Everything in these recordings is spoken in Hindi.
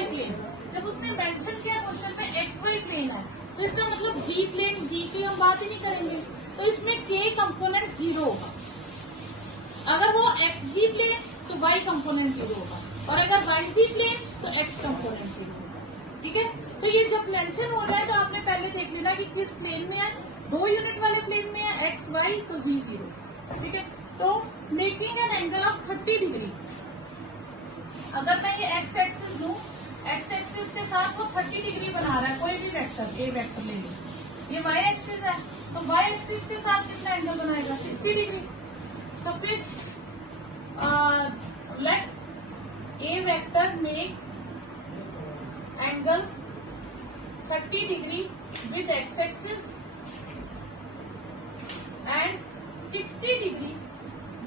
वाई प्लेन, जब उसने मेंशन किया क्वेश्चन में एक्स वाई प्लेन है, तो इसका मतलब जी प्लेन, जी की हम बात ही नहीं करेंगे, तो इसमें के कंपोनेंट 0 होगा। अगर वो एक्स जी प्लेन तो वाई कंपोनेंट 0 होगा, और अगर वाई जी प्लेन तो एक्स कंपोनेंट 0 होगा। ठीक है, तो ये जब मेंशन हो जाए तो आपने पहले देख लेना कि किस प्लेन में है, 2 यूनिट वाले प्लेन में है एक्स वाई तो जी 0। ठीक है, तो making an angle of 30 degree, अगर मैं ये एक्स एक्सिस लूं, एक्स एक्सिस के साथ वो 30 डिग्री बना रहा है, कोई भी वेक्टर ए वेक्टर ले लो, ये वाई एक्सिस है, तो वाई एक्सिस के साथ कितना एंगल बनाएगा 60 डिग्री। तो फिर let a vector makes angle 30 degree with x axis and 60 degree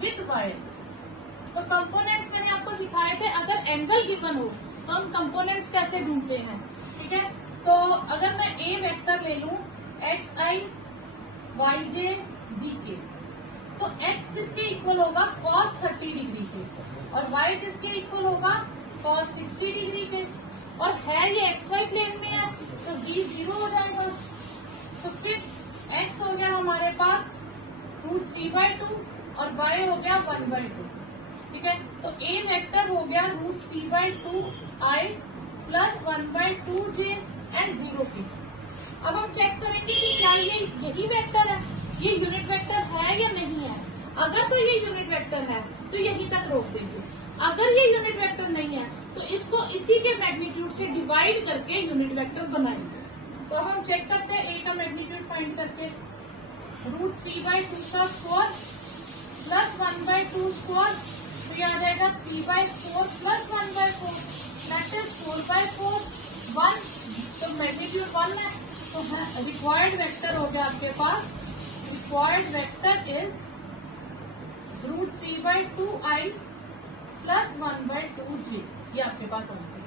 with y axis. तो कंपोनेंट्स मैंने आपको सिखाए थे, अगर एंगल गिवन हो तो हम कंपोनेंट्स कैसे ढूंढते हैं। ठीक है, तो अगर मैं ए वेक्टर ले लूं एक्स आई वाई जे जी के, तो x किसके इक्वल होगा cos 30 डिग्री के, और y किसके इक्वल होगा cos 60 डिग्री के, और है ये एक्स वाई प्लेन में है तो g 0 हो जाएगा। तो फिर x हो गया हमारे पास √3/2 और y हो गया 1/2। ठीक है, तो a वेक्टर हो गया √3/2 i प्लस 1/2 j एंड 0 की। अब हम चेक करेंगे कि क्या ये यही वेक्टर है, ये यूनिट वेक्टर है या नहीं है। अगर तो ये यूनिट वेक्टर है तो यहीं तक रोक देंगे, अगर ये यूनिट वेक्टर नहीं है तो इसको इसी के मैग्नीट्यूड से डिवाइड करके यूनिट वेक्टर बनाएंगे। तो अब हम चेक करते हैं ए का मैग्नीट्यूड फाइंड करके, √3/2 का स्क्वायर प्लस 1/2 स्क्वायर, तो ये आ जाएगा 3/4 प्लस 1/4, दैट इज 4/4 1, तो मैग्नीट्यूड 1 है, तो रिक्वायर्ड वेक्टर हो गया आपके पास, required vector is √3/2 i plus 1/2 j। ये आपके पास आंसर है।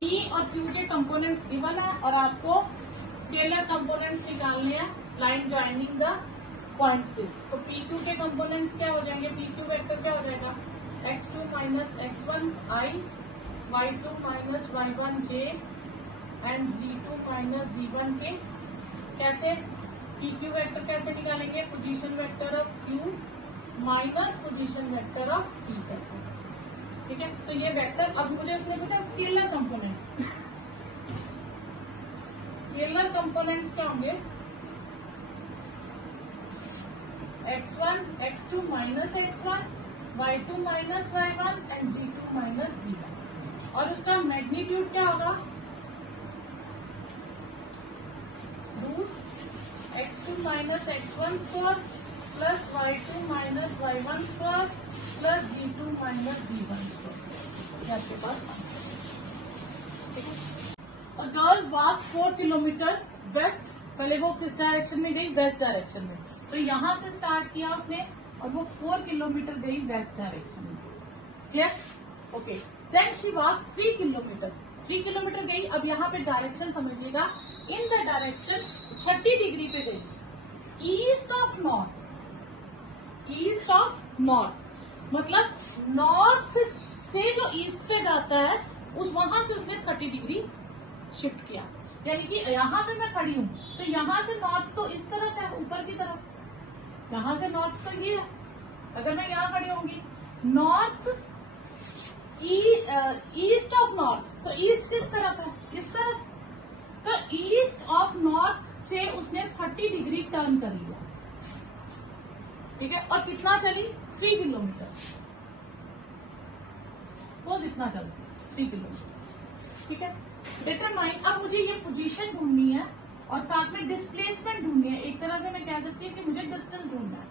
P और Q के कंपोनेंट्स गिवन है और आपको स्केलर कंपोनेंट्स निकालने हैं line joining the points this. तो PQ के कंपोनेंट्स क्या हो जाएंगे, PQ वेक्टर क्या हो जाएगा x2 minus x1 i, y2 minus y1 j and z2 minus z1 के। कैसे PQ वेक्टर कैसे निकालेंगे, position vector of Q minus position vector of P vector. ठीक है, तो ये वेक्टर, अब मुझे उसने पूछा स्केलर कंपोनेंट्स, स्केलर कंपोनेंट्स क्या होंगे x1 x2 minus x1 y2 minus y1 and z2 minus z1, और उसका मैग्नीट्यूड क्या होगा x2 minus x1 square plus y2 minus y1 square plus z2 minus z1 square, आपके पास। ठीक है, गर्ल वॉक्स 4 किलोमीटर वेस्ट, पहले वो किस डायरेक्शन में गई, वेस्ट डायरेक्शन में, तो यहाँ से स्टार्ट किया उसने और वो 4 किलोमीटर गई वेस्ट डायरेक्शन में। Clear, okay. Then she walks 3 kilometre, 3 kilometre गई। अब यहाँ पे डायरेक्शन समझिएगा, इन द डायरेक्शन 30 डिग्री पे गई, east of north, east of north, मतलब नॉर्थ से जो ईस्ट पे जाता है उस वहां से उसने 30 डिग्री शिफ्ट किया। यानी कि यहाँ पे मैं खड़ी हूँ तो यहाँ से नॉर्थ तो इस तरफ है, ऊपर की तरफ, यहाँ से नॉर्थ तो ये है। अगर मैं यहाँ खड़ी होंगी, नॉर्थ ईस्ट ऑफ नॉर्थ, तो ईस्ट किस तरफ है, इस तरफ, तो ईस्ट ऑफ नॉर्थ से उसने 30 डिग्री टर्न कर लिया। ठीक है, और कितना चली 3 किलोमीटर, सपोज इतना चलती 3 किलोमीटर। ठीक है, डिटरमाइन, अब मुझे ये पोजीशन ढूंढनी है और साथ में डिस्प्लेसमेंट ढूंढनी है। एक तरह से मैं कह सकती हूँ कि मुझे डिस्टेंस ढूंढना है।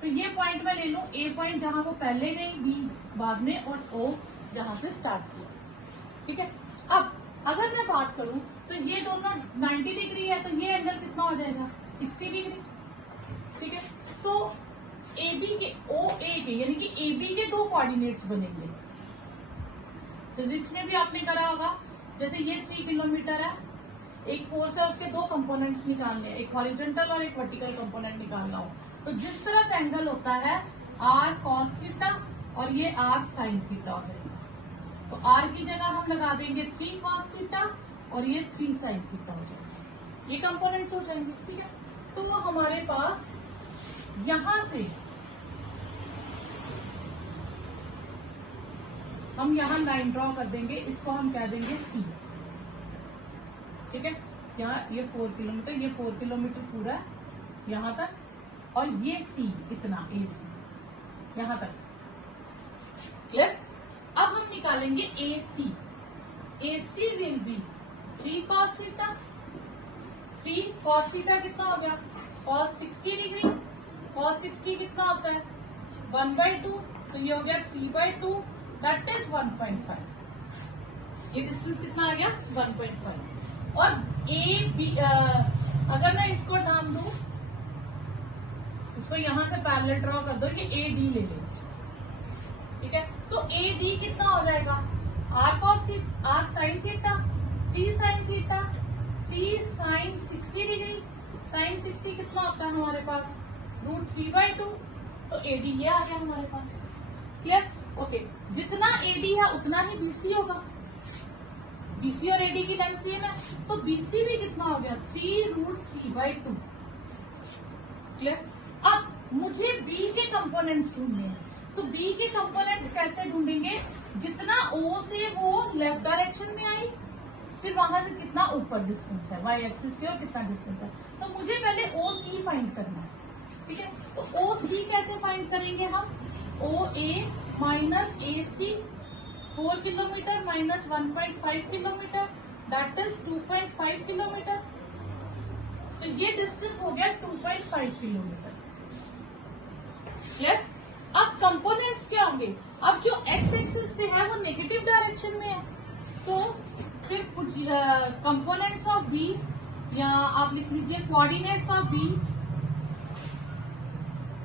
तो ये पॉइंट मैं ले लूं, ए पॉइंट जहां वो पहले गई, बी बाद में, और ओ जहां से स्टार्ट किया। ठीक है, अब अगर मैं बात करूं तो ये दोनों 90 डिग्री है, तो ये एंगल कितना हो जाएगा 60 डिग्री। ठीक है, तो AB के OA के यानी कि AB के 2 कोऑर्डिनेट्स बनेंगे। फिजिक्स में भी आपने करा होगा, जैसे ये 3 किलोमीटर है, एक फोर्स है, उसके 2 कंपोनेंट्स निकालने हैं, एक हॉरिजॉन्टल और एक वर्टिकल कंपोनेंट निकालना हो, तो जिस तरफ एंगल होता है R cos थीटा और ये R sin थीटा हो जाएगा। तो आर की जगह हम लगा देंगे 3 cos थीटा और ये 3 sin थीटा हो जाएगा। ये कंपोनेंट्स हो जाएंगे, ठीक है। तो हमारे पास यहां से हम यहां लाइन ड्रॉ कर देंगे, इसको हम कह देंगे सी, ठीक है। यहाँ ये 4 किलोमीटर, ये 4 किलोमीटर पूरा यहां तक, और ये सी इतना ए सी यहां तक, क्लियर। अब हम निकालेंगे A C. A C will be 3 cos theta, 3 cos theta कितना हो गया, cos 60 डिग्री, cos 60 कितना होता है 1/2, तो ये हो गया 3/2, दैट इज 1.5। ये डिस्टेंस कितना आ गया 1.5। और ए बी, अगर मैं इसको नाम दूं, इसको यहां से पैरेलल ड्रॉ कर दो, ये ए डी ले लो, ठीक है। तो ए डी कितना हो जाएगा, r cos theta, r sine theta, 3 sin theta, 3 sin 60 degree, sin 60 कितना होता है हमारे पास √3/2, तो एडी ये आ गया हमारे पास, क्लियर। ओके, जितना एडी है उतना ही बीसी होगा, बीसी और एडी की लेंथ सेम है, तो बीसी भी कितना हो गया 3√3/2, क्लियर। अब मुझे बी के कंपोनेंट्स ढूंढने हैं, तो बी के कंपोनेंट्स कैसे ढूंढेंगे, जितना ओ से वो लेफ्ट डायरेक्शन में आई, फिर वहां से कितना ऊपर डिस्टेंस है वाई एक्सिस के और कितना डिस्टेंस है, तो मुझे पहले ओ सी फाइंड करना है, ठीक है। तो ओ सी कैसे फाइंड करेंगे हम, O A minus A C 4 kilometre minus 1.5 kilometre, that is 2.5 kilometre, तो ये डिस्टेंस हो गया 2.5 किलोमीटर, क्लियर। अब कंपोनेंट्स क्या होंगे, अब जो एक्स एक्सिस पे है वो नेगेटिव डायरेक्शन में है, तो फिर कंपोनेंट्स ऑफ बी, या आप लिख लीजिए coordinates of b,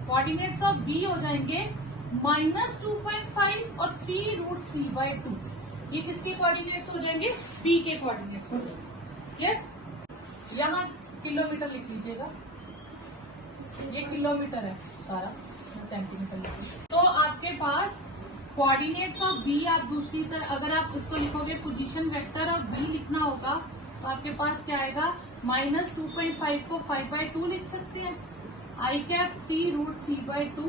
coordinates of b हो जाएंगे -2.5 और 3√3/2। ये किसके कोऑर्डिनेट्स हो जाएंगे, बी के कोऑर्डिनेट्स हो जाएंगे, क्लियर। यहाँ किलोमीटर लिख लीजिएगा, ये किलोमीटर है सारा, सेंटीमीटर लिखिए। तो आपके पास कोऑर्डिनेट ऑफ बी, आप दूसरी तरह अगर आप इसको लिखोगे पोजीशन वेक्टर ऑफ बी लिखना होगा, तो आपके पास क्या आएगा, -2.5 को 5/2 लिख सकते हैं, आई कैप 3√3/2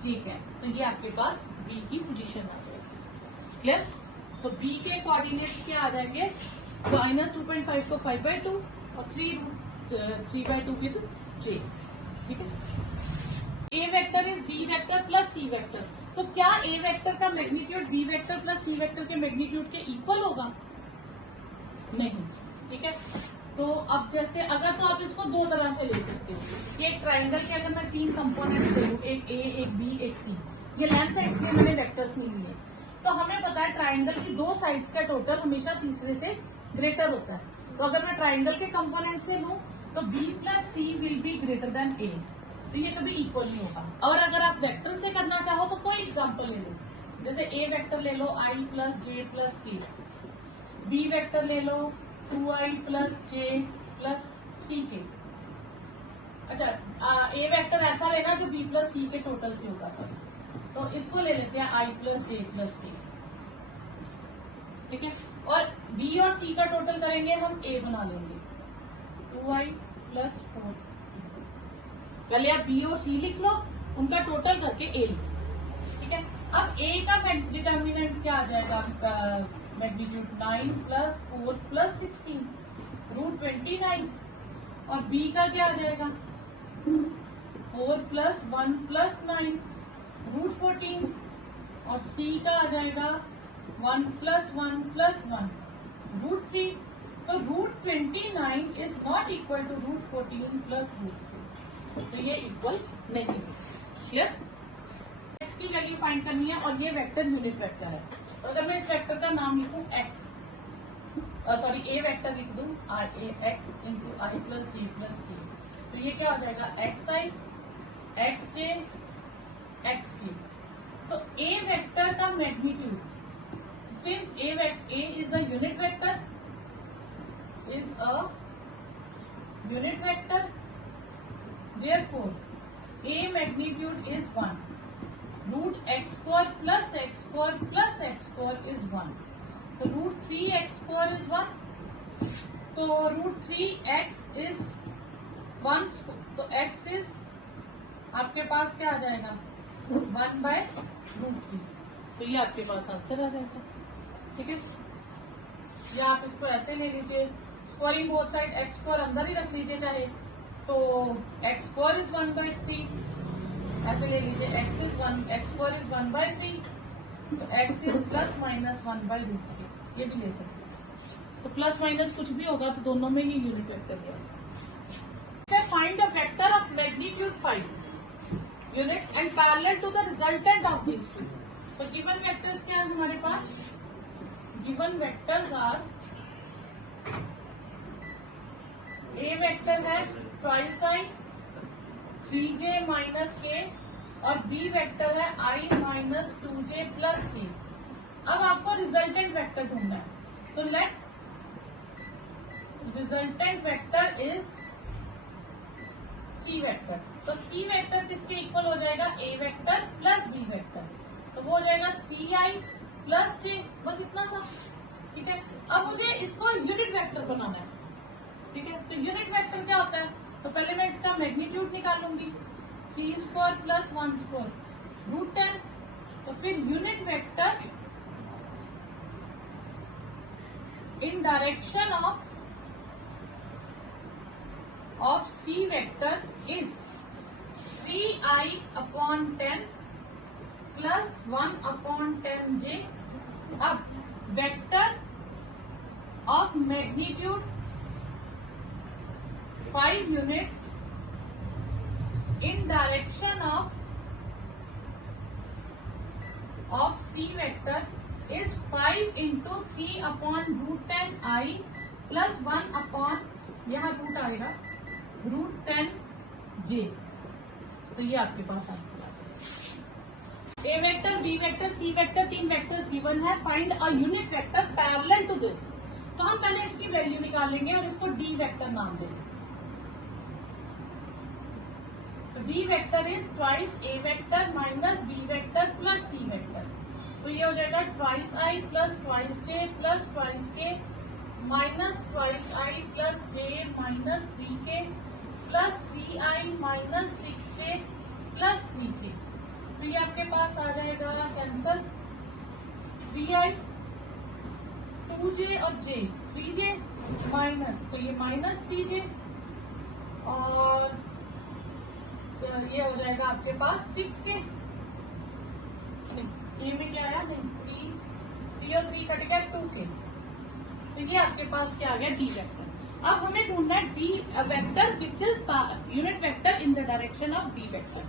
जे कैप, तो ये आपके पास बी की पोजीशन आ जाएगी, क्लियर। तो बी के कोऑर्डिनेट्स क्या आ जाएंगे, -2.5 को 5/2 और 3√3/2 विद जे, ठीक है। A vector is B vector plus C vector, तो क्या ए वेक्टर का मैग्नीट्यूड बी वेक्टर प्लस सी वेक्टर के मैग्नीट्यूड के इक्वल होगा, नहीं, ठीक है। तो अब जैसे अगर, तो आप इसको दो तरह से ले सकते हो, एक ट्राइंगल के अगर मैं 3 कंपोनेंट ले लूं, एक ए, एक बी, एक सी, ये लेंथ है इसलिए मैंने वेक्टर्स नहीं लिए, तो हमें पता है ट्राइंगल की 2 साइड्स का टोटल हमेशा तीसरे से ग्रेटर होता है, तो अगर मैं ट्राइंगल के कंपोनेंट से लूं तो B plus C will be greater than A, तो ये कभी इक्वल नहीं होगा। और अगर आप वेक्टर से करना चाहो तो कोई एग्जांपल ले लो, जैसे ए वेक्टर ले लो i प्लस जे प्लस के, बी वेक्टर ले लो 2i plus j plus 3k। अच्छा, ए वेक्टर ऐसा लेना जो बी प्लस सी के टोटल से होगा, सॉरी, तो इसको ले लेते हैं i प्लस जे प्लस के, ठीक है। और बी और सी का टोटल करेंगे हम, ए बना लेंगे 2i प्लस 4, पहले आप बी और सी लिख लो, उनका टोटल करके ए लिखो, ठीक है। अब ए का डिटर्मिनेंट क्या आ जाएगा, मैग्नीट्यूड 9 प्लस 4 प्लस 16 √29, और बी का क्या आ जाएगा 4 प्लस 1 प्लस 9 √14, और सी का आ जाएगा 1 प्लस 1 प्लस 1 √3, तो √29 is not equal to √14 plus √3, तो ये इक्वल नहीं है, क्लियर। एक्स की वैल्यू फाइंड करनी है और ये वेक्टर यूनिट वेक्टर है, तो अगर मैं इस वेक्टर का नाम लिखूं एक्स, सॉरी ए वेक्टर लिख दूं x into i plus j plus k, तो ये क्या हो जाएगा x i x j x k. तो ए वेक्टर का magnitude, since a is a unit vector, therefore A magnitude is 1, root x square plus x square plus x square is 1, तो रूट 3x स्क्वायर इज 1, तो रूट 3x इज 1, तो x इज आपके पास क्या आ जाएगा 1/√3, तो ये आपके पास आंसर आ जाएगा। ठीक है, या आप इसको ऐसे ले लीजिए, squaring both side x square अंदर ही रख लीजिए चाहे, तो एक्स स्क्वायर इज 1/3, ऐसे ले लीजिए एक्स स्क्वायर इज 1/3, तो एक्स इज प्लस माइनस 1/√3, ये भी ले सकते हैं। तो प्लस माइनस कुछ भी होगा तो दोनों में ही यूनिट वेक्टर दिया। Find a vector of magnitude 5 units and parallel to the resultant of this two. तो गिवन वेक्टर्स क्या है हमारे पास? Given vectors are, A vector है twice i 3j minus k, और बी वेक्टर है i minus 2j plus k। अब आपको रिजल्टेंट वेक्टर ढूंढना है, तो let resultant vector is C vector. तो सी वेक्टर किसके इक्वल हो जाएगा? A vector plus B vector, तो वो हो जाएगा 3i प्लस j, बस इतना सा। ठीक है, अब मुझे इसको यूनिट वेक्टर बनाना है। ठीक है, तो यूनिट वेक्टर क्या होता है? तो पहले मैं इसका मैग्नीट्यूड निकालूंगी, 3 स्क्वायर प्लस 1 स्क्वायर √10, तो फिर unit vector in direction of c vector is 3i/10 plus 1/10j। अब vector of magnitude 5 units in direction of c vector is 5 into 3/√10i plus 1 यहाँ रूट आएगा √10j। तो ये आपके पास आंसर आ गया। ए वेक्टर, बी वेक्टर, सी वेक्टर, 3 वेक्टर्स गिवन है। Find a unit vector parallel to this. तो हम पहले इसकी वैल्यू निकालेंगे और इसको डी वेक्टर नाम देंगे। तो D vector is twice A vector minus B vector plus C vector, तो ये हो जाएगा twice i plus twice j plus twice k minus twice i plus j minus 3k plus 3i minus 6j plus 3k। तो ये आपके पास आ जाएगा कैंसल, 3i 2j और j 3j माइनस, तो ये माइनस 3j, और तो ये हो जाएगा आपके पास 6k। ये में क्या आया? नहीं, 3 और 3 कट गया 2k। तो ये आपके पास क्या आ गया? D vector. अब हमें ढूंढना है D vector which is unit vector in the direction of D vector.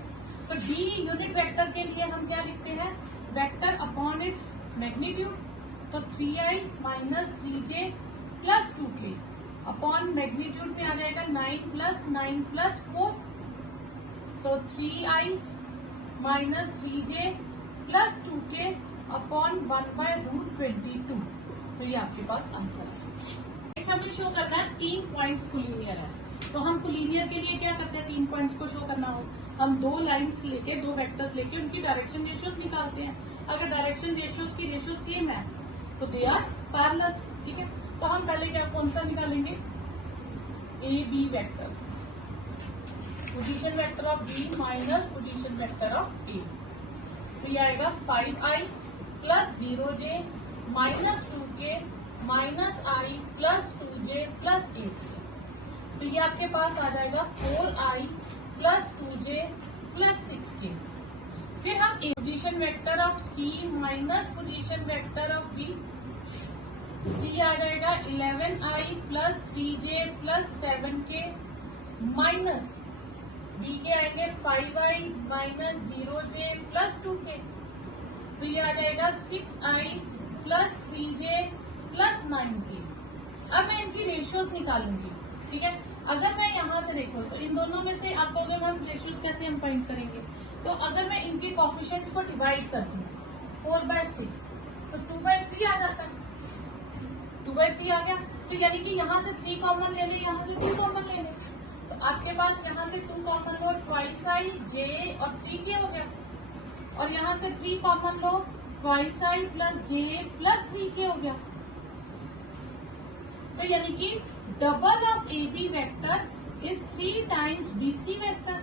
तो डी यूनिट वेक्टर के लिए हम क्या लिखते हैं? वेक्टर अपॉन इट्स मैग्नीट्यूड, तो 3i minus 3j plus 2k upon magnitude में आ जाएगा 9 प्लस 9 प्लस 4, तो 3i minus 3j plus 2k upon 1/√22। तो ये आपके पास आंसर है। नेक्स्ट हमें शो करना है 3 पॉइंट्स कोलिनियर है। तो हम कोलिनियर के लिए क्या करते हैं? 3 पॉइंट्स को शो करना हो, हम 2 लाइंस लेके, 2 वेक्टर्स लेके उनकी डायरेक्शन रेशियोज निकालते हैं। अगर डायरेक्शन रेशियोज की रेशियो सेम है तो दे आर पैरेलल। ठीक है, तो हम पहले क्या कौन सा निकालेंगे? A B vector, position vector of B minus position vector of A. तो ये आएगा 5i plus 0j minus 2k minus i plus 2j plus 8k। तो ये आपके पास आ जाएगा 4i plus 2j plus 6k। फिर हम position vector of C minus position vector of B, C आ जाएगा 11i plus 3j plus 7k minus B के आएंगे 5i minus 0j plus 2k। तो ये आ जाएगा 6i plus 3j plus 9k। अब मैं इनकी रेशियोज निकालूंगी। ठीक है, अगर मैं यहाँ से देखूँ तो इन दोनों में से आप कहोगे मैम रेशियोज कैसे हम फाइंड करेंगे? तो अगर मैं इनके कोफिशिएंट्स को डिवाइड करती हूँ 4/6, तो 2/3 आ जाता है। 2/3 आ गया, तो यानी कि यहाँ से 3 कॉमन ले ले, यहाँ से 2 कॉमन ले ले, तो आपके पास यहाँ से 2 कॉमन हो, ट्वाइस आई जे और 3k हो गया, और यहाँ से 3 कॉमन लो, twice i plus j plus 3k हो गया। तो यानी कि double of a B vector is 3 times b c vector.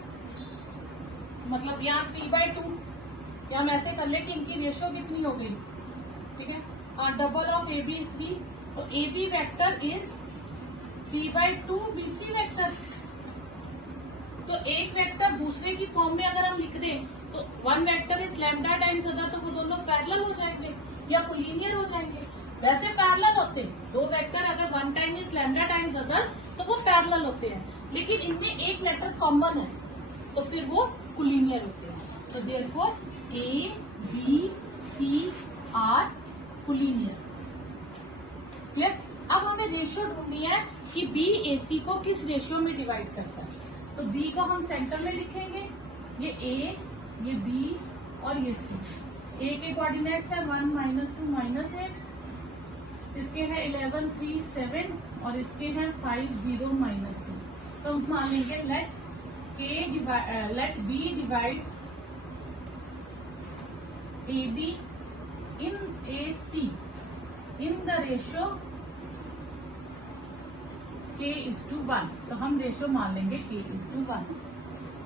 मतलब यहाँ 3/2, या हम ऐसे कर ले कि इनकी रेशियो कितनी हो गई, ठीक है। Double of a b is 3, तो a B vector is 3/2 b c vector. तो एक वेक्टर दूसरे की फॉर्म में अगर हम लिख दें तो one vector is lambda times other, तो वो दोनों पैरेलल हो जाएंगे या कोलिनियर हो जाएंगे। वैसे पैरेलल होते हैं, दो वेक्टर अगर one time is lambda times other तो वो पैरेलल होते हैं, लेकिन इनमें एक वेक्टर कॉमन है तो फिर वो कोलिनियर होते हैं। तो therefore a b c are collinear. Clear? अब हमें रेशियो ढूंढनी है कि बी ए सी को किस रेशियो में डिवाइड करता है। तो बी को हम सेंटर में लिखेंगे, ये ए, ये बी और ये सी। ए के कोऑर्डिनेट्स है 1 -2 -8, इसके हैं 11 3 7 और इसके हैं 5 0 -2। तो हम मानेंगे let b divides a b in a c in the ratio k:1। तो हम रेशियो मान लेंगे k:1।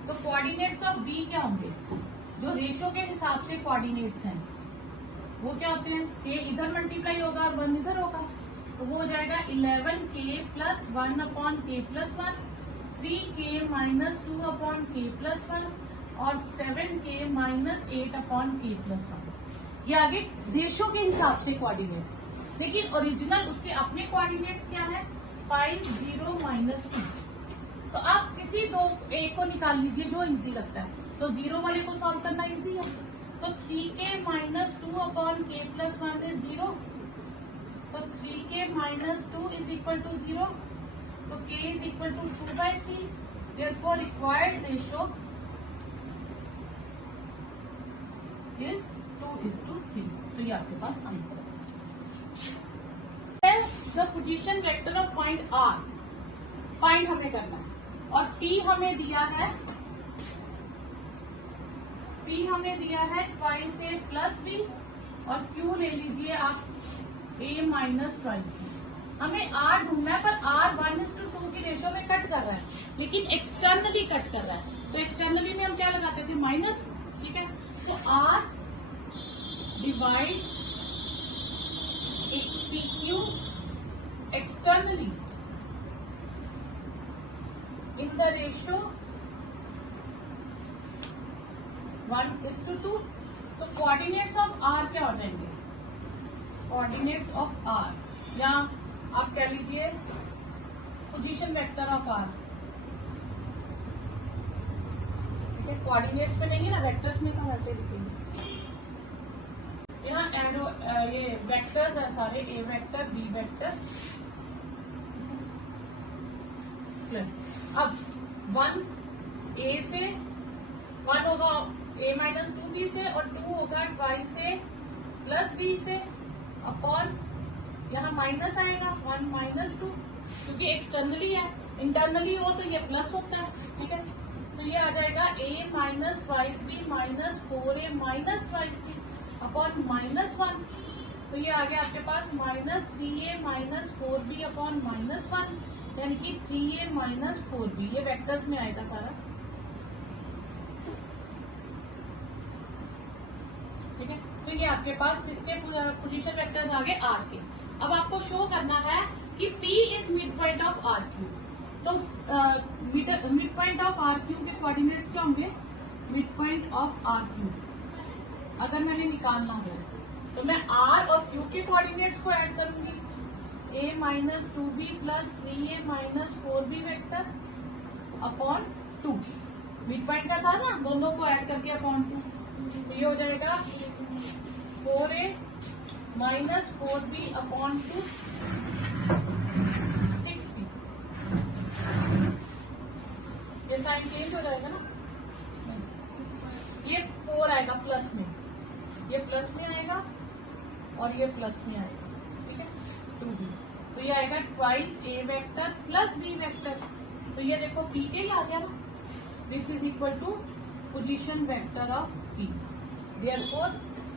तो कोऑर्डिनेट्स ऑफ बी क्या होंगे, जो रेशियो के हिसाब से कोऑर्डिनेट्स हैं वो क्या होते हैं, k इधर मल्टीप्लाई होगा और 1 इधर होगा, तो वो हो जाएगा 11k + 1/k+1, 3k - 2/k+1 और 7k - 8/k+1। ये आगे रेशियो के हिसाब से कोऑर्डिनेट, लेकिन ओरिजिनल उसके अपने कोऑर्डिनेट्स क्या है, 5 0 -2। तो आप किसी दो एक को निकाल लीजिए जो इजी लगता है। तो 0 वाले को सॉल्व करना इजी है, तो 3k - 2/k+1 इज 0। तो 3k - 2 = 0, तो k = 2/3। Therefore required ratio is 2:3। तो ये आपके पास आंसर है। The position vector of point r find हमें करना है, और P हमें दिया है ट्वाइस ए प्लस बी, और Q ले लीजिए आप a - ट्वाइस बी। हमें R ढूंढना है, पर R 1:2 की रेशियो में कट कर रहा है, लेकिन एक्सटर्नली कट कर रहा है। तो एक्सटर्नली में हम क्या लगाते थे, माइनस, ठीक है। तो R divides PQ externally in the ratio 1:2। तो कोऑर्डिनेट्स ऑफ R क्या हो जाएंगे, कोऑर्डिनेट्स ऑफ R, या आप कह लीजिए पोजीशन वेक्टर ऑफ R, ठीक है। कोऑर्डिनेट्स में नहीं है ना, वेक्टर्स में तो ऐसे लिखेंगे। यहाँ एरो ये वेक्टर्स है सारे, ए वेक्टर बी वेक्टर। अब 1 ए से 1 होगा a - 2b से, और 2 होगा ट्वाइस ए प्लस बी से, अपॉन यहाँ माइनस आएगा 1 - 2, क्योंकि एक्सटर्नली है। इंटरनली हो तो ये प्लस होता है, ठीक है। तो ये आ जाएगा a - twice b -4a - twice b upon -1। तो ये आ गया आपके पास -3a - 4b अपॉन -1, यानी कि 3a - 4b। ये वेक्टर्स में आएगा सारा, ठीक है। तो ये आपके पास किसके पोजीशन वेक्टर्स आ गए, आर के। अब आपको शो करना है कि P is mid point of R Q. तो mid point of R Q के कोऑर्डिनेट्स क्या होंगे, mid point of R Q अगर मैंने निकालना हो तो मैं आर और क्यू के कोऑर्डिनेट्स को ऐड करूंगी, a - 2b + 3a - 4b vector upon 2। Mid point का था ना, दोनों को ऐड करके अपॉन 2। तो ये हो जाएगा 4a - 4b अपॉन 2 6b। ये साइन चेंज हो जाएगा ना, ये 4 आएगा प्लस में, ये प्लस में आएगा और ये प्लस में आएगा, ठीक है। 2b, तो ये आएगा ट्वाइस ए वेक्टर प्लस बी वेक्टर। तो ये देखो P के ही आ गया ना, which is equal to position vector of P। Therefore,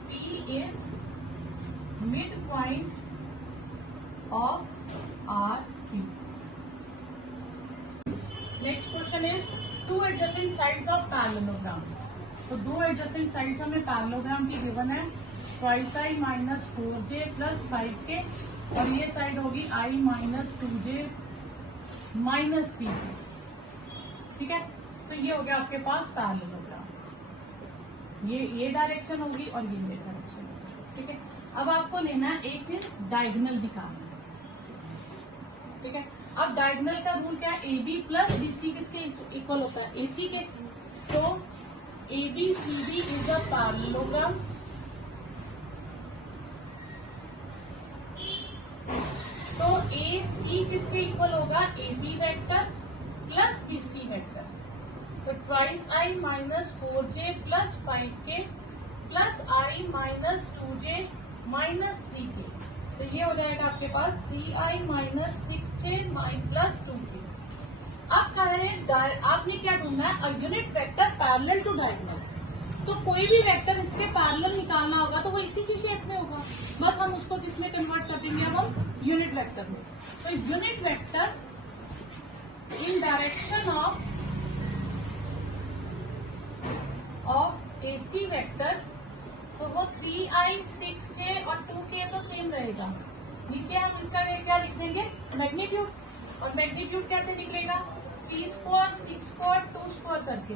P is midpoint of RP. Next question is two adjacent sides of parallelogram. तो दो एडजेसेंट साइड्स हमें पैरेललोग्राम की गिवन है, ट्वाइस आई माइनस 4j प्लस 5k, और ये साइड होगी i minus 2j minus 3k. ठीक है, तो ये हो गया आपके पास पैरेललोग्राम. ये डायरेक्शन होगी और ये डायरेक्शन होगी. ठीक है, अब आपको लेना है एक डायगोनल निकालना. ठीक है, अब डायगोनल का रूल क्या है, AB प्लस BC किसके इक्वल होता है, AC के. तो ABCD इज अ पैरेललोग्राम. तो AC किसके इक्वल होगा, AB vector plus BC vector. तो twice I minus 4j plus 5k plus I minus 2j minus 3k. तो ये हो जाएगा आपके पास 3I minus 6j plus 2k. अब कह रहे हैं आपने क्या ढूंढना है, unit vector parallel to diagonal. तो कोई भी वेक्टर इसके पैरेलल निकालना होगा तो वो इसी की शेप में होगा, बस हम उसको किसमें कन्वर्ट कर देंगे, हम यूनिट वेक्टर में. तो unit vector in direction of AC vector, तो वो 3I 6j और 2k तो सेम रहेगा. नीचे हम इसका क्या लिख देंगे, मैग्नीट्यूड. और मैग्नीट्यूड कैसे निकलेगा, P स्क्वायर 6 स्क्वायर 2 स्क्वायर करके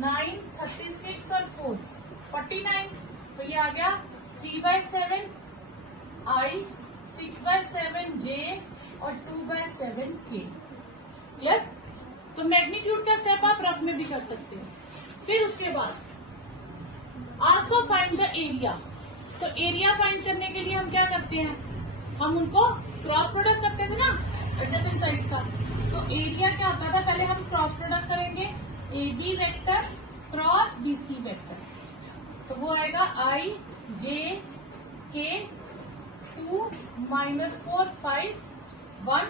9 36 और 4 49. तो ये आ गया 3/7 I 6/7 J और 2/7 K. क्लियर. तो मैग्नीट्यूड का स्टेप आप रफ में भी कर सकते हैं. फिर उसके बाद आल्सो फाइंड द एरिया. तो एरिया फाइंड करने के लिए हम क्या करते हैं, हम उनको क्रॉस प्रोडक्ट करते थे ना एडजेसेंट साइड्स का. तो एरिया क्या होता था, पहले हम क्रॉस प्रोडक्ट करेंगे AB vector cross BC vector. तो वो आएगा I J K 2 minus 4 5 1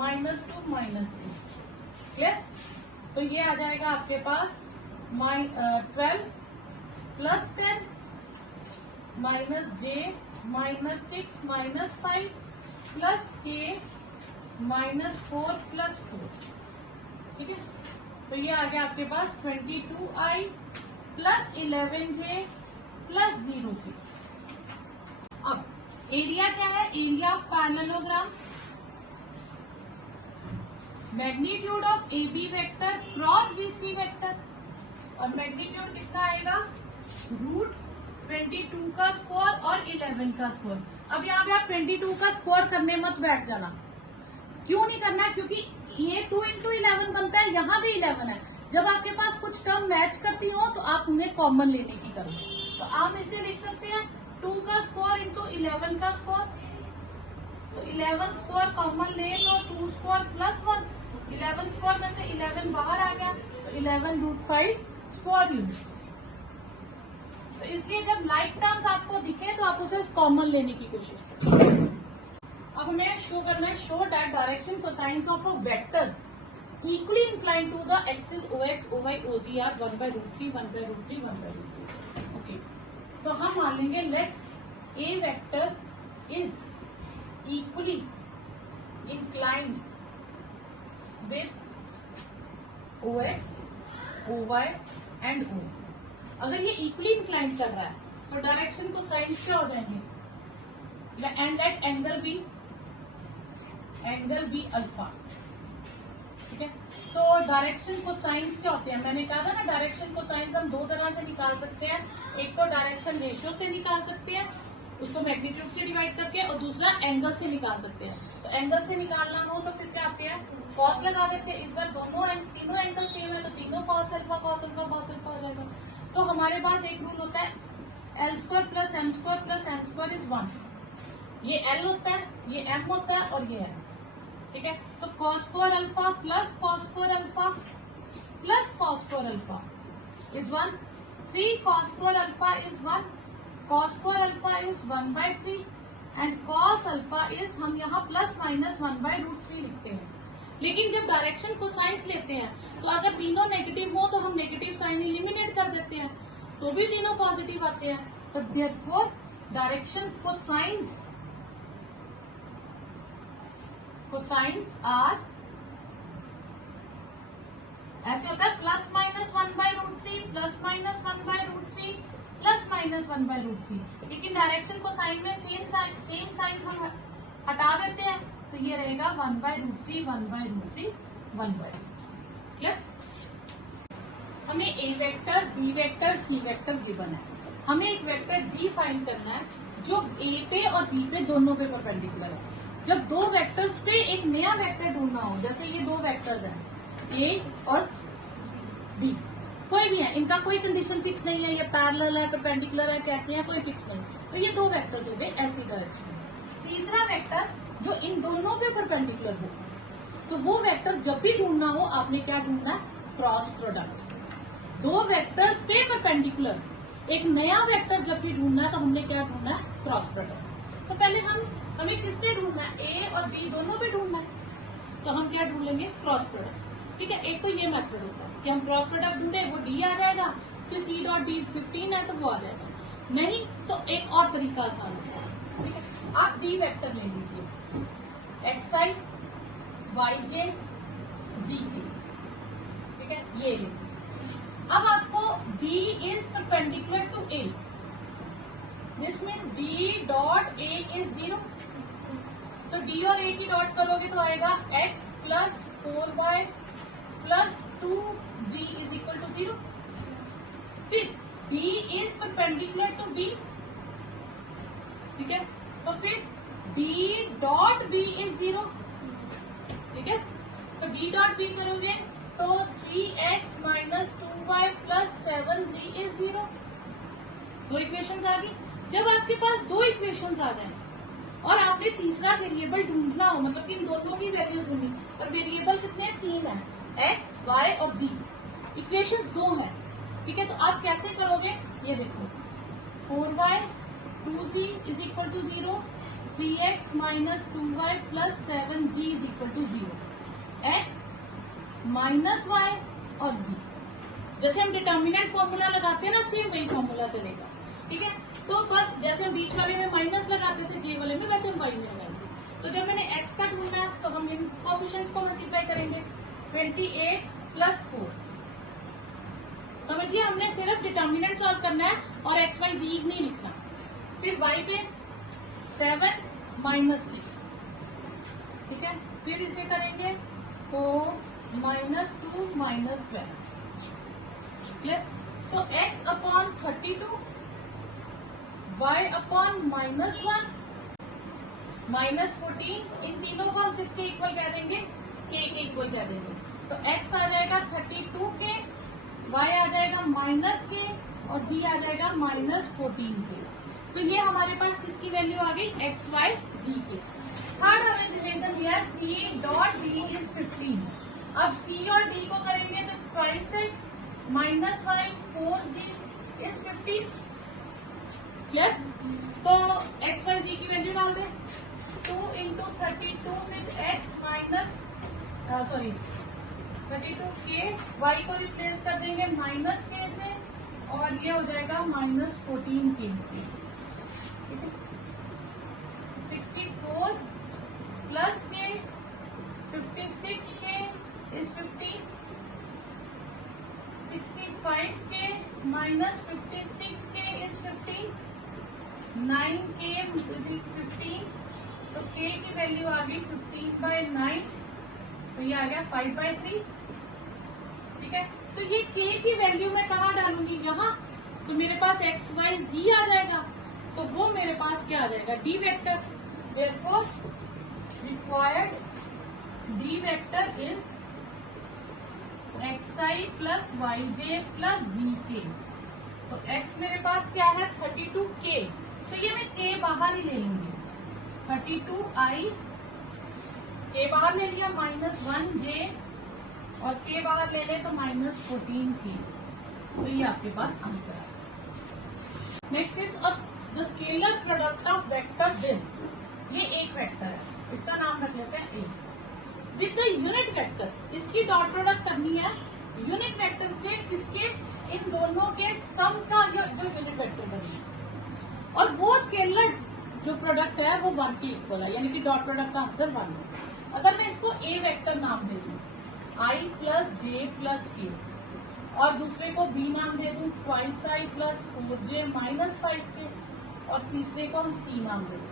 minus 2 minus 3. Clear. तो ये आ जाएगा आपके पास 12 plus 10 minus J minus 6 minus 5 plus K minus 4 plus 4. ठीक है, तो ये आ गया आपके पास 22I plus 11J plus 0K. अब एरिया क्या है, area of parallelogram, magnitude of AB vector cross BC vector. और मैग्नीट्यूड कितना आएगा, रूट 22 का स्क्वायर और 11 का स्क्वायर. अब यहाँ पे आप 22 का स्क्वायर करने मत बैठ जाना. क्यों नहीं करना है, क्योंकि ये 2 into 11 बनता है, यहाँ भी 11 है. जब आपके पास कुछ टर्म मैच करती हो तो आप उन्हें कॉमन लेने की करो. तो आप इसे लिख सकते हैं 2 का स्क्वायर इंटू 11 का स्क्वायर. तो 11 स्क्वायर कॉमन ले तो 2 स्क्वायर प्लस 1. 11 स्क्वायर में से 11 बाहर आ गया, तो 11 रूट 5 स्क्वायर यूनिट. तो इसलिए जब लाइक टर्म्स आपको दिखे तो आप उसे कॉमन लेने की कोशिश करें. अब हमें शो करना है, show that direction cosines of a vector equally incline to the axis OX OY OZ are 1/√3 1/√3 1/√3. Okay, तो हम मान लेंगे let A vector is equally inclined with OX OY and OZ. अगर ये इक्वली इंक्लाइंड कर रहा है तो डायरेक्शन को साइंस क्या हो जाएंगे, and let angle be alpha. ठीक है, तो डायरेक्शन को साइंस क्या होते हैं, मैंने कहा था ना डायरेक्शन को साइंस हम दो तरह से निकाल सकते हैं. एक तो डायरेक्शन रेशियो से निकाल सकते हैं, उसको मैग्नीट्यूड से डिवाइड करके, और दूसरा एंगल से निकाल सकते हैं. तो एंगल से निकालना हो तो फिर क्या आते हैं, कॉस लगा देते हैं. इस बार तीनों एंगल सेम है तो तीनों cos alpha cos alpha cos alpha हो जाएगा. तो हमारे पास एक रूल होता है L² plus M² plus N² is 1. ये L होता है, ये M होता है और ये है. ठीक है, तो cos² alpha plus cos² alpha plus cos² alpha is 1. 3 cos² alpha is 1. cos² alpha is 1/3 and cos alpha is, हम यहाँ प्लस माइनस 1/√3 लिखते हैं. लेकिन जब डायरेक्शन को साइंस लेते हैं तो अगर तीनों नेगेटिव हो तो हम नेगेटिव साइन इलिमिनेट कर देते हैं. तो भी तीनों पॉजिटिव आते हैं। तो देयरफॉर डायरेक्शन कोसाइंस आर ऐसे होता है plus minus 1/√3 plus minus 1/√3 plus minus 1/√3, लेकिन डायरेक्शन को साइन में सेम साइन हम हटा देते हैं तो ये रहेगा 1/√3 1/√3 1/√3। क्लियर? हमें ए vector, B vector, C vector given है। हमें एक वेक्टर डी फाइंड करना है जो ए पे और बी पे दोनों पे परपेंडिकुलर है। जब दो वेक्टर्स पे एक नया वेक्टर ढूंढना हो, जैसे ये दो वेक्टर्स हैं ए और बी, कोई भी है, इनका कोई कंडीशन फिक्स नहीं है, ये पैरेलल है, परपेंडिकुलर है, कैसे है, कोई फिक्स नहीं, तो ये दो वेक्टर्स हो गए ऐसी डायरेक्शन में। तीसरा वेक्टर जो इन दोनों पे परपेंडिकुलर हो, तो वो वेक्टर जब भी ढूंढना हो आपने क्या ढूंढना है? Cross product. दो वेक्टर्स पे परपेंडिकुलर एक नया वेक्टर जब भी ढूंढना है तो हमने क्या ढूंढना है? Cross product. तो पहले हमें किस पे ढूंढना है? ए और बी दोनों पे ढूंढना है, तो हम क्या ढूंढ लेंगे? Cross product. ठीक है, एक तो ये मेथड होता है कि हम क्रॉस प्रोडक्ट ढूंढे, वो डी आ जाएगा, फिर सी डॉट डी 15 है तो वो आ जाएगा। नहीं तो एक और तरीका आसान होता है। ठीक है, आप डी वेक्टर ले लीजिए, एक्स आई वाई जे जी के, ठीक है, ये ले लीजिए। अब आपको D is perpendicular to A. This means D dot A is 0. तो D और A की डॉट करोगे तो आएगा x plus 4y plus 2z is equal to 0. फिर D is perpendicular to B. ठीक है, तो फिर D dot B is 0. ठीक है, तो D dot B करोगे तो 3x minus 2y plus 7z is 0. दो इक्वेशंस आ गई। जब आपके पास दो इक्वेशंस आ जाएं और आपने तीसरा वेरिएबल ढूंढना हो, मतलब कि इन दोनों की वैल्यूज ढूंढनी, और वेरिएबल कितने हैं? 3 है, x, y और z। इक्वेशंस दो हैं, ठीक है, तो आप कैसे करोगे? ये देखो, 4y 2z is equal to 0, 3x minus 2y plus 7z is equal to 0, x minus y और जी। जैसे हम डिटर्मिनेंट फॉर्मूला लगाते हैं ना, सेम वही फॉर्मूला चलेगा। ठीक है, तो बस जैसे हम बीच वाले में माइनस लगाते थे जे वाले में, वैसे हम वाई में लगाएंगे। तो जब मैंने एक्स का ढूंढा तो हम इन कोएफिशिएंट्स को मल्टीप्लाई करेंगे, 28 प्लस 4। समझिए, हमने सिर्फ डिटर्मिनेंट सॉल्व करना है और एक्स वाई जी नहीं लिखना। फिर वाई पे 7 माइनस 6, ठीक है, फिर इसे करेंगे तो -2 -12। क्लियर? तो x अपॉन 32, y अपॉन -1 -14, इन तीनों को हम किसके इक्वल कह देंगे? k के इक्वल कह देंगे। तो x आ जाएगा 32k, y आ जाएगा -k और z आ जाएगा -14k। तो ये हमारे पास किसकी वैल्यू आ गई? x, y, z के। थर्ड हमें रिलेशन दिया c डॉट d इज 15। अब C और D को करेंगे तो 5x minus 5 4z is 15। Clear? तो x, y, z की वैल्यू डाल दें, 2 into 32 with x minus 32k, y को रिप्लेस कर देंगे -k से और ये हो जाएगा -14k से। 64 plus k 56k is 15, 65k minus 56k is 15, 9k is 15, तो k की वैल्यू आ गई 15/9, तो ये आ गया 5/3। ठीक है, तो ये k की वैल्यू मैं कहाँ डालूंगी? यहाँ। तो मेरे पास x, y, z आ जाएगा, तो वो मेरे पास क्या आ जाएगा? d vector. Therefore required d vector is xi plus yj plus zk। तो x मेरे पास क्या है? 32k, तो ये मैं k बाहर ही ले लूंगी, 32i, k बाहर ले लिया, -1j और k बाहर ले ले तो -14k। तो ये आपके पास आंसर है। Next is the scalar product of vector this. ये एक वेक्टर है, इसका नाम रख लेते हैं a। With the unit vector, इसकी डॉट प्रोडक्ट करनी है यूनिट वेक्टर से किसके, इन दोनों के सम का जो यूनिट वेक्टर बनेगा, और वो स्केलर जो प्रोडक्ट है वो 1 के इक्वल है, यानी कि डॉट प्रोडक्ट का आंसर 1 है। अगर मैं इसको ए वेक्टर नाम दे दूं i plus j plus k, और दूसरे को बी नाम दे दूं twice i plus 4j minus 5k, और तीसरे को हम सी नाम दे दें।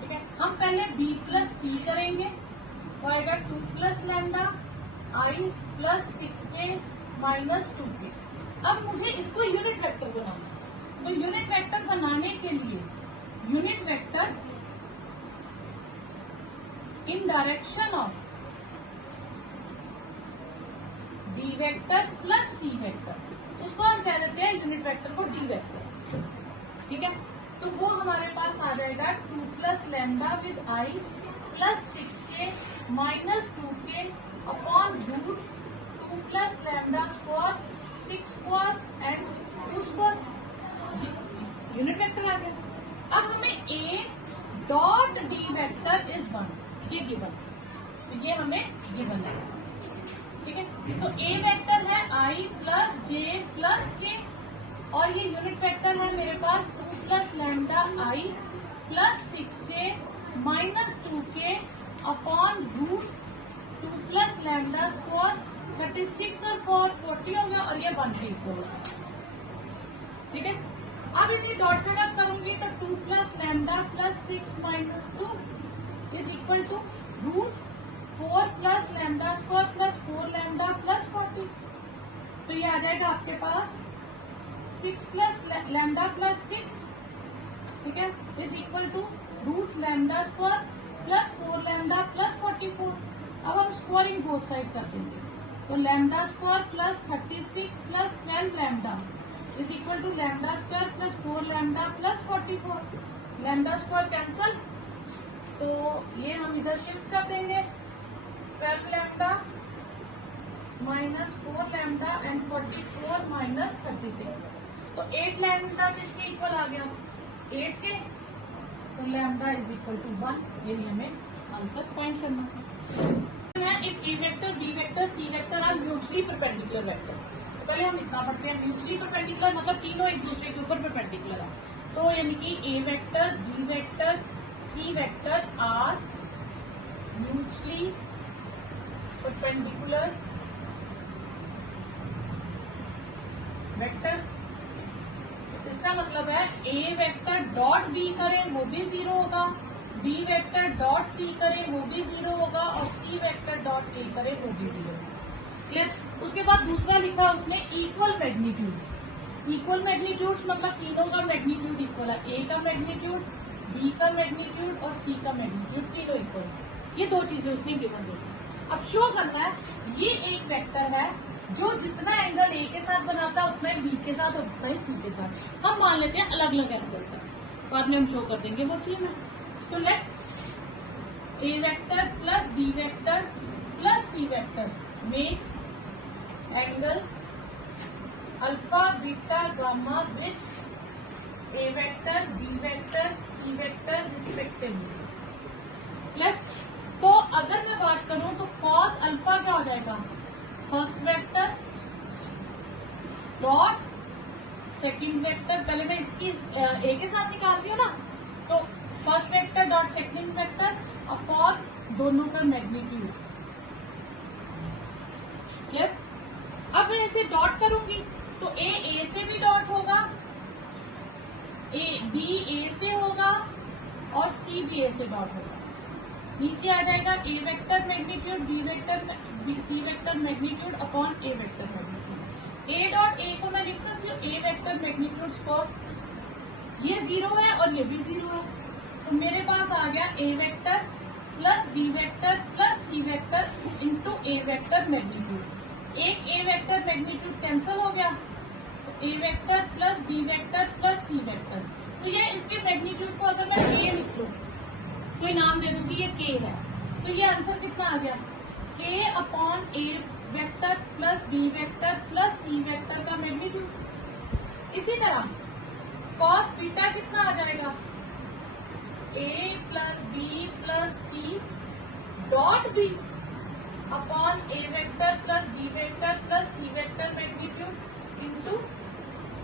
ठीक है, हम पहले b प्लस सी करेंगे, वो आएगा 2 plus lambda i plus 6j minus 2k। अब मुझे इसको यूनिट वेक्टर बनाना है, तो यूनिट वेक्टर बनाने के लिए unit vector in direction of D vector plus C vector, उसको हम कह देते हैं यूनिट वेक्टर को डी वेक्टर। ठीक है, तो वो हमारे पास आ जाएगा 2 plus lambda with I plus 6k minus 2k upon root 2 plus lambda square 6 square and 2 square, unit vector आ गया। अब हमें a dot D vector is 1, ये गिवन, तो ये हमें गिवन है। ठीक है, तो a वेक्टर है i plus j plus k, और ये यूनिट वेक्टर है मेरे पास 2 plus lambda i plus 6j minus 2k upon root 2 plus lambda square 36 और 4 40 होगा, और ये 1 के इक्वल होगा। ठीक है, अब यदि डॉट प्रोडक्ट करूंगी तो 2 plus lambda plus 6 minus 2 is equal to root 4 plus lambda square plus 4 lambda plus 40, तो ये आ जाएगा आपके पास 6 प्लस लैम्डा प्लस 6, ठीक है, is equal to root lambda square plus 4 lambda plus 44। अब हम स्क्वायरिंग बोथ साइड कर देंगे, तो lambda square plus 36 plus 12 lambda is equal to lambda square plus 4 lambda plus 44। Lambda square cancel, तो ये हम इधर शिफ्ट कर देंगे, 12 lambda minus 4 lambda and 44 minus 36, तो 8 लैम्डा किसके इक्वल आ गया, 8 के, तो लैम्डा इज इक्वल टू 1, यही हमें आंसर फाइंड करना है। If A vector B vector C vector are mutually perpendicular vectors, तो पहले हम इतना पढ़ते हैं, म्यूचुअली परपेंडिकुलर मतलब तीनों एक दूसरे के ऊपर परपेंडिकुलर है, तो यानी कि A vector B vector C vector are mutually perpendicular vectors. इसका मतलब है ए वेक्टर डॉट बी करें वो भी 0 होगा, बी वेक्टर डॉट सी करें वो भी 0 होगा, और सी वेक्टर डॉट ए करें वो भी 0 होगा। क्लियर। उसके बाद दूसरा लिखा उसने इक्वल मैग्नीट्यूड्स। इक्वल मैग्नीट्यूड्स मतलब तीनों का मैग्नीट्यूड इक्वल है, ए का मैग्नीट्यूड, बी का मैग्नीट्यूड और सी का मैग्नीट्यूड तीनों इक्वल है। ये दो चीजें उसने गिवन दी। अब शो करना है ये एक वेक्टर है जो जितना एंगल ए के साथ बनाता है उतना ही बी के साथ और उतना ही सी के साथ। हम मान लेते हैं अलग अलग एंगल से, बाद में हम शो कर देंगे वो सेम है। तो let a vector plus B vector plus C vector makes angle alpha beta gamma with a vector B vector C vector respectively. तो अगर मैं बात करूं तो कॉस अल्फा क्या हो जाएगा, first vector dot second vector, पहले मैं इसकी ए के साथ निकालती हूँ ना, तो first vector dot second vector upon दोनों का मैग्नीट्यूड। क्लियर। अब मैं इसे डॉट करूंगी तो ए से भी डॉट होगा, बी ए से होगा और सी बी ए से डॉट होगा। नीचे आ जाएगा A vector magnitude B vector C vector magnitude upon A vector magnitude. A dot A को मैं लिख सकती हूँ ए वेक्टर मैग्नीट्यूड स्क्वायर, ये 0 है और ये भी 0 है, तो मेरे पास आ गया ए vector plus B vector plus C vector into A vector magnitude. एक ए वेक्टर मैग्नीट्यूड कैंसिल हो गया, तो ए vector plus B vector plus सी वेक्टर, तो ये इसके मैग्नीट्यूड को अगर मैं के लिख लूं तो इनाम दे दूंगी ये के है, तो ये आंसर कितना आ गया, K upon A vector plus B vector plus C vector का मैग्नीट्यूड। इसी तरह कॉस बीटा कितना आ जाएगा, A plus B plus C dot B upon A vector plus B vector plus C vector magnitude into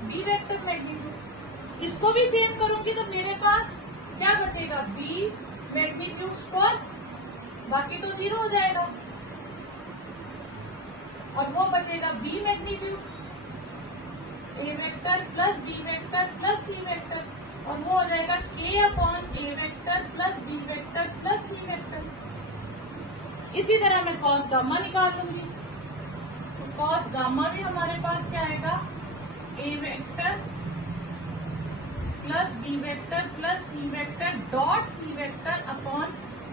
B vector magnitude. इसको भी सेम करूंगी तो मेरे पास क्या बचेगा, बी मैग्नीट्यूड स्क्वायर, बाकी तो 0 हो जाएगा, और वो बचेगा B magnitude A vector plus B vector plus C vector, और वो हो जाएगा K upon A vector plus B vector plus C vector. इसी तरह मैं कॉस गामा निकाल लूंगी, तो कॉस गामा भी हमारे पास क्या आएगा, A vector plus B vector plus C vector dot C vector upon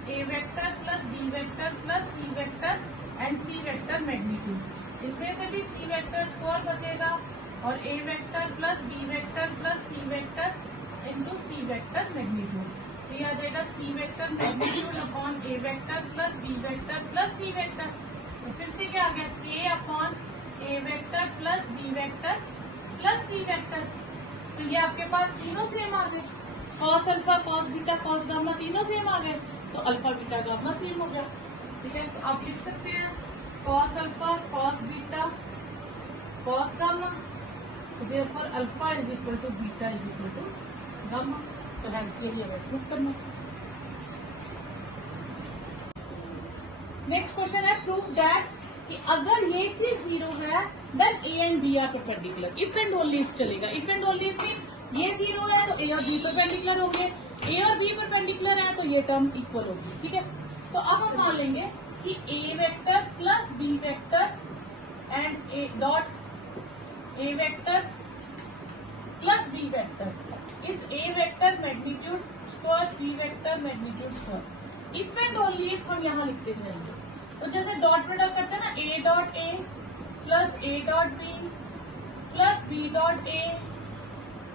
A vector plus B vector plus C vector and C vector magnitude. इसमें से भी सी वेक्टर स्क्वायर बचेगा और A vector plus B vector plus C vector into C vector magnitude. तो यह आ जाएगा C vector magnitude upon A vector plus B vector plus C vector. तो फिर से क्या आ गया, K upon A vector plus B vector plus C vector. तो ये आपके पास तीनों सेम आ गए, cos alpha cos beta cos gamma तीनों सेम आ गए, तो अल्फा बीटा गामा सेम हो गया। ठीक है, तो आप लिख सकते हैं cos alpha cos beta cos gamma, तो therefore alpha is equal to beta is equal to gamma. तो एलसीएम ये प्रूफ करना। नेक्स्ट क्वेश्चन है, प्रूव दैट कि अगर ये चीज 0 है then A and B are perpendicular. If and only if चलेगा। इफ एंड ओनली इफ ये 0 है तो ए और बी परपेंडिकुलर होंगे, ए और बी परपेंडिकुलर है तो ये टर्म इक्वल होगी। ठीक है, तो अब हम मान लेंगे कि A vector plus B vector and A dot A vector plus B vector is A vector magnitude square B vector magnitude square. If and only if हम यहाँ लिखते जाएंगे, तो जैसे डॉट प्रोडक्ट करते हैं ना, a dot a plus a dot b plus b dot a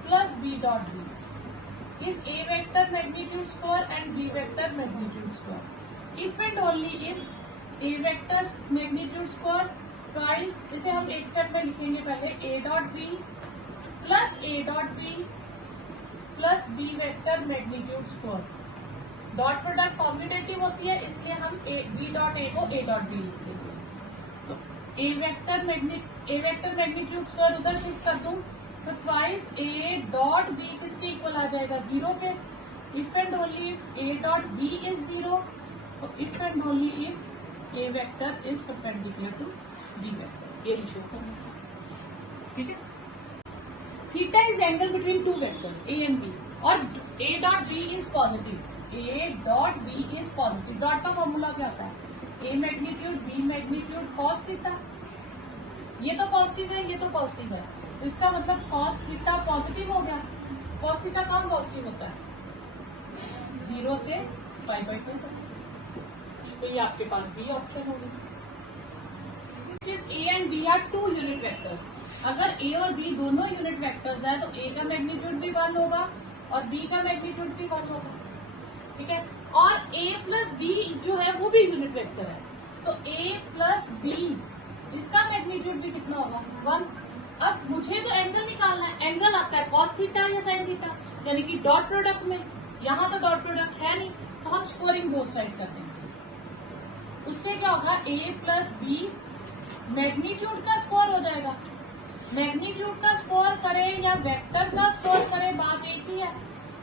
plus b dot B is A vector magnitude square and b vector magnitude square. If and only if A vector magnitude square twice, इसे हम एक स्टेप में लिखेंगे पहले, a dot b plus a dot b plus B vector magnitude square. Dot product commutative होती है इसलिए हम बी डॉट ए को ए डॉट बी लिख देंगे। तो ए वेक्टर मैग्नीट्यूड स्क्वायर उधर शिफ्ट कर दूं तो ट्वाइस ए डॉट बी किसके इक्वल आ जाएगा, 0 के। If and only if A dot B is 0, तो if and only if A vector is perpendicular to B vector, ये शो करना। ठीक है, theta is angle between two vectors A and B और A dot B is positive. A dot B is positive. Dot का फॉर्मूला क्या होता है, A magnitude B magnitude cos theta. ये तो पॉजिटिव है, ये तो पॉजिटिव है, तो इसका मतलब कॉस थीटा पॉजिटिव हो गया। कॉस थीटा कहाँ पॉजिटिव होता है, 0 से π/2 तक। तो ये आपके पास बी ऑप्शन होगी। A and B are 2 unit vectors. अगर ए और बी दोनों यूनिट वेक्टर्स है तो ए का मैग्नीट्यूड भी 1 होगा और बी का मैग्नीट्यूड भी 1 होगा। ठीक है, और a प्लस बी जो है वो भी यूनिट वेक्टर है, तो a प्लस बी इसका मैग्नीट्यूड भी कितना होगा, 1। अब मुझे तो एंगल निकालना है, एंगल आता है कॉस थीटा या साइन थीटा, यानी कि डॉट प्रोडक्ट में। यहाँ तो डॉट प्रोडक्ट है नहीं, तो हम स्कोरिंग बोथ साइड कर देंगे। उससे क्या होगा, a प्लस बी मैग्नीट्यूड का स्कोर हो जाएगा। मैग्नीट्यूड का स्कोर करे या वेक्टर का स्कोर करे, बात एक ही है।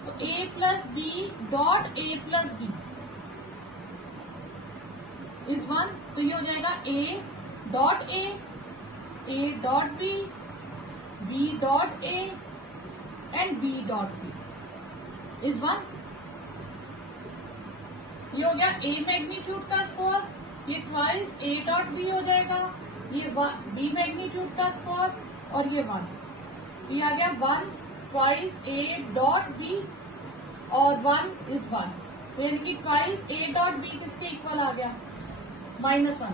तो a प्लस b dot a plus b is 1, तो ये हो जाएगा a dot a dot b dot a and b dot B is 1। ये हो गया a मैग्नीट्यूड का स्कोर, ये ट्वाइस a डॉट बी हो जाएगा, ये b मैग्नीट्यूड का स्कोर और ये 1। ये आ गया 1 ट्वाइस a डॉट b और 1 इज 1, यानी कि ट्वाइस a डॉट b किसके इक्वल आ गया, -1।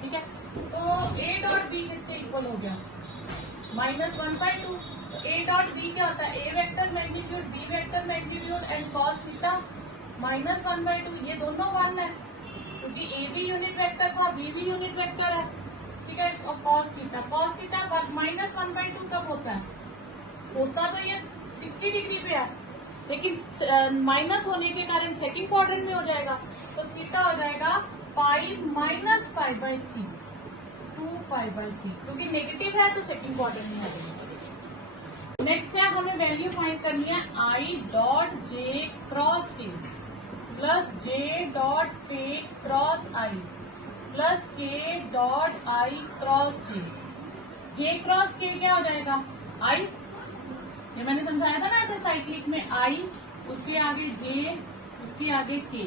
ठीक है, तो a डॉट b किसके इक्वल हो गया, -1/2। तो a डॉट b क्या होता है, a vector magnitude b vector magnitude and cos theta -1/2। ये दोनों 1 है क्योंकि a भी यूनिट वेक्टर था, b भी यूनिट वेक्टर है। ठीक है, और कॉस थीटा -1/2 कब होता है, होता तो ये 60 डिग्री पे है, लेकिन माइनस होने के कारण सेकंड क्वाड्रेंट में हो जाएगा, तो थीटा हो जाएगा pi minus pi by 3, 2 pi by 3, क्योंकि नेगेटिव है तो सेकंड क्वार्टर में आ जाएगा। नेक्स्ट है हमें वैल्यू फाइंड करनी है आई डॉट जे क्रॉस के प्लस जे डॉट के क्रॉस आई प्लस के dot I cross J. J cross के क्या हो जाएगा? आई, ये मैंने समझाया था ना ऐसे साइक्लिक में, आई उसके आगे जे उसके आगे के,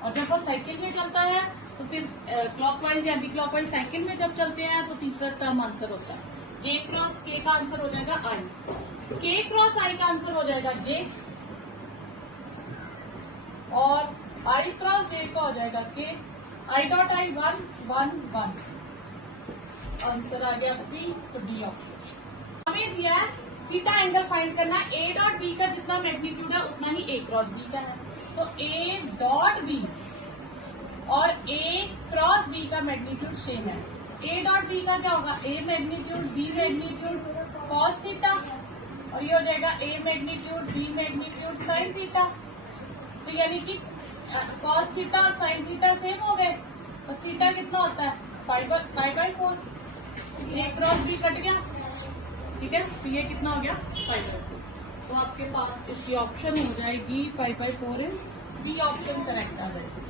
और जब वो साइकिल में चलता है तो फिर क्लॉकवाइज या एंटी क्लॉकवाइज साइकिल में जब चलते हैं तो तीसरा टर्म आंसर होता है। जे क्रॉस के का आंसर हो जाएगा आई, के क्रॉस आई का आंसर हो जाएगा जे, और आई क्रॉस जे का हो जाएगा के। आई डॉट आई 1 1 1, आंसर आ गया बी, तो डी ऑप्शन। हमें दिया है थीटा एंगल फाइंड करना है, ए डॉट बी का जितना मैग्नीट्यूड है उतना ही ए क्रॉस बी का है, तो ए डॉट बी और ए क्रॉस बी का मैग्नीट्यूड सेम है। ए डॉट बी का क्या होगा? A magnitude B magnitude cos theta, और ये हो जाएगा A magnitude B magnitude sine theta. तो यानी कि कॉस थीटा और साइन थीटा सेम हो गए, तो थीटा कितना होता है? Pi by 4। A cross B cut गया, ठीक है, तो ये कितना हो गया? Pi by 4। तो आपके पास इसकी ऑप्शन हो जाएगी pi by 4 is B option correct आ जाएगी।